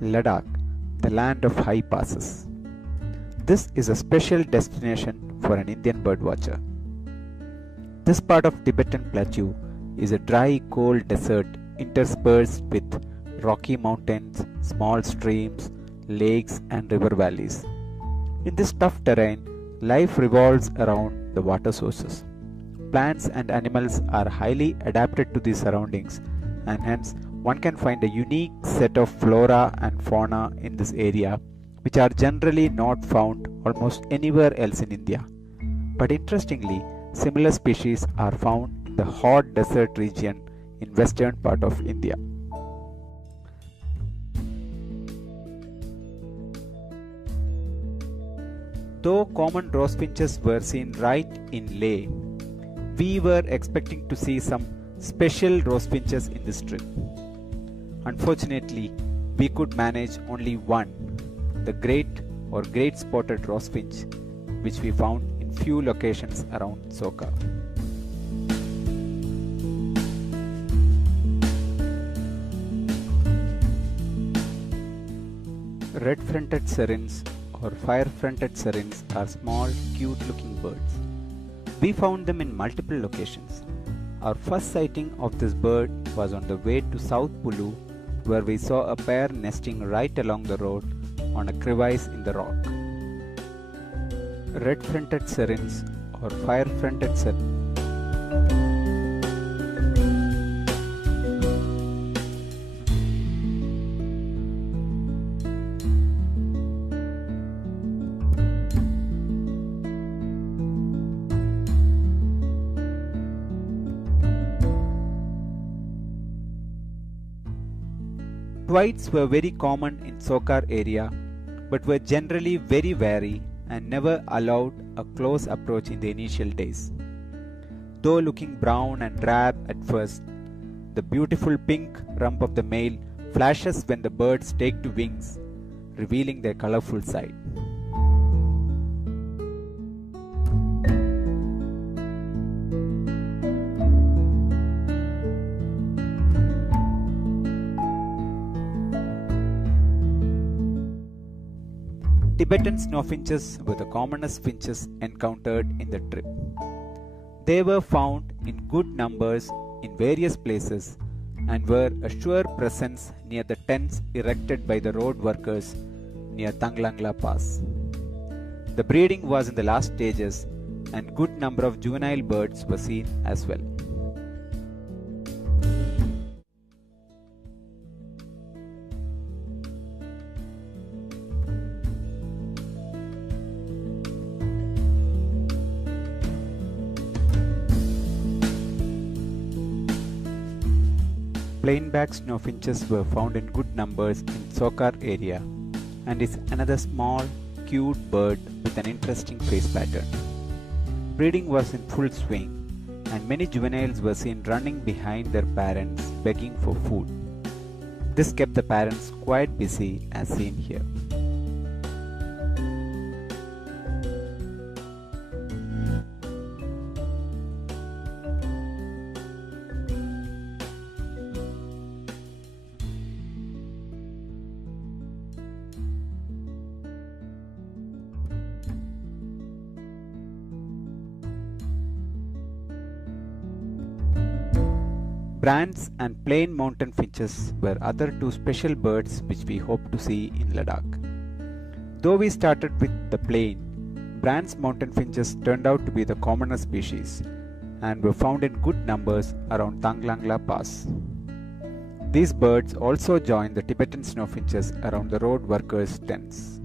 Ladakh, the land of high passes. This is a special destination for an Indian birdwatcher. This part of Tibetan Plateau is a dry, cold desert interspersed with rocky mountains, small streams, lakes, and river valleys. In this tough terrain, life revolves around the water sources. Plants and animals are highly adapted to these surroundings, and hence one can find a unique set of flora and fauna in this area, which are generally not found almost anywhere else in India. But interestingly, similar species are found in the hot desert region in western part of India. Though common rosefinches were seen right in Leh, we were expecting to see some special rosefinches in this trip. Unfortunately, we could manage only one, the great spotted rosefinch, which we found in few locations around Soka. Red-fronted sirens or fire-fronted sirens are small, cute-looking birds. We found them in multiple locations. Our first sighting of this bird was on the way to South Pulu, where we saw a pair nesting right along the road on a crevice in the rock. Red-fronted sirens or fire-fronted sirens. Twites were very common in Sokar area, but were generally very wary and never allowed a close approach in the initial days. Though looking brown and drab at first, the beautiful pink rump of the male flashes when the birds take to wings, revealing their colorful side. Tibetan snowfinches were the commonest finches encountered in the trip. They were found in good numbers in various places and were a sure presence near the tents erected by the road workers near Tanglangla Pass. The breeding was in the last stages and good number of juvenile birds were seen as well. Plainback snowfinches were found in good numbers in Sokar area and is another small, cute bird with an interesting face pattern. Breeding was in full swing and many juveniles were seen running behind their parents begging for food. This kept the parents quite busy as seen here. Brants and plain mountain finches were other two special birds which we hope to see in Ladakh. Though we started with the plain, Brant's mountain finches turned out to be the commonest species and were found in good numbers around Tanglangla Pass. These birds also join the Tibetan snowfinches around the road workers' tents.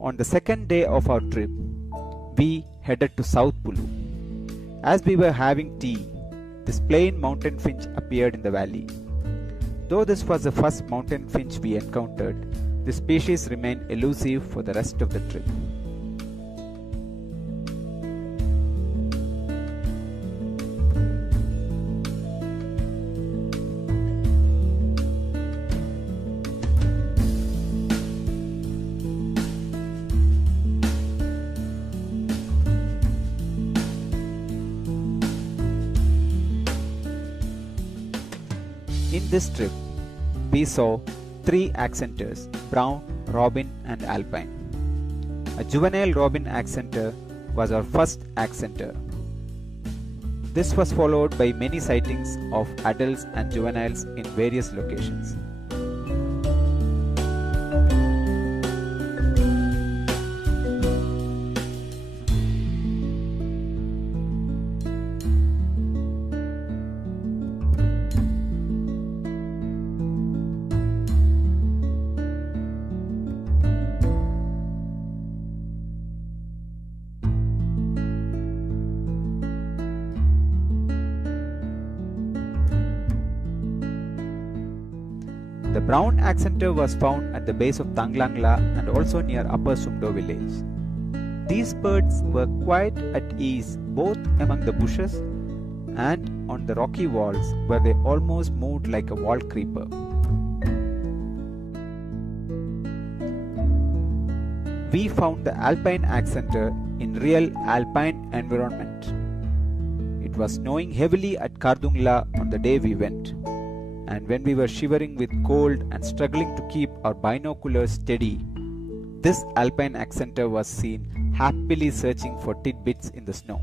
On the second day of our trip, we headed to South Pulu. As we were having tea, this plain mountain finch appeared in the valley. Though this was the first mountain finch we encountered, the species remained elusive for the rest of the trip. this trip, we saw three accenters: brown, robin, and alpine. A juvenile robin accenter was our first accenter. This was followed by many sightings of adults and juveniles in various locations. The brown accenter was found at the base of Tanglangla and also near Upper Sumdo village. These birds were quite at ease both among the bushes and on the rocky walls where they almost moved like a wall creeper. We found the alpine accenter in real alpine environment. It was snowing heavily at Kardungla on the day we went. And when we were shivering with cold and struggling to keep our binoculars steady, this alpine accenter was seen happily searching for tidbits in the snow.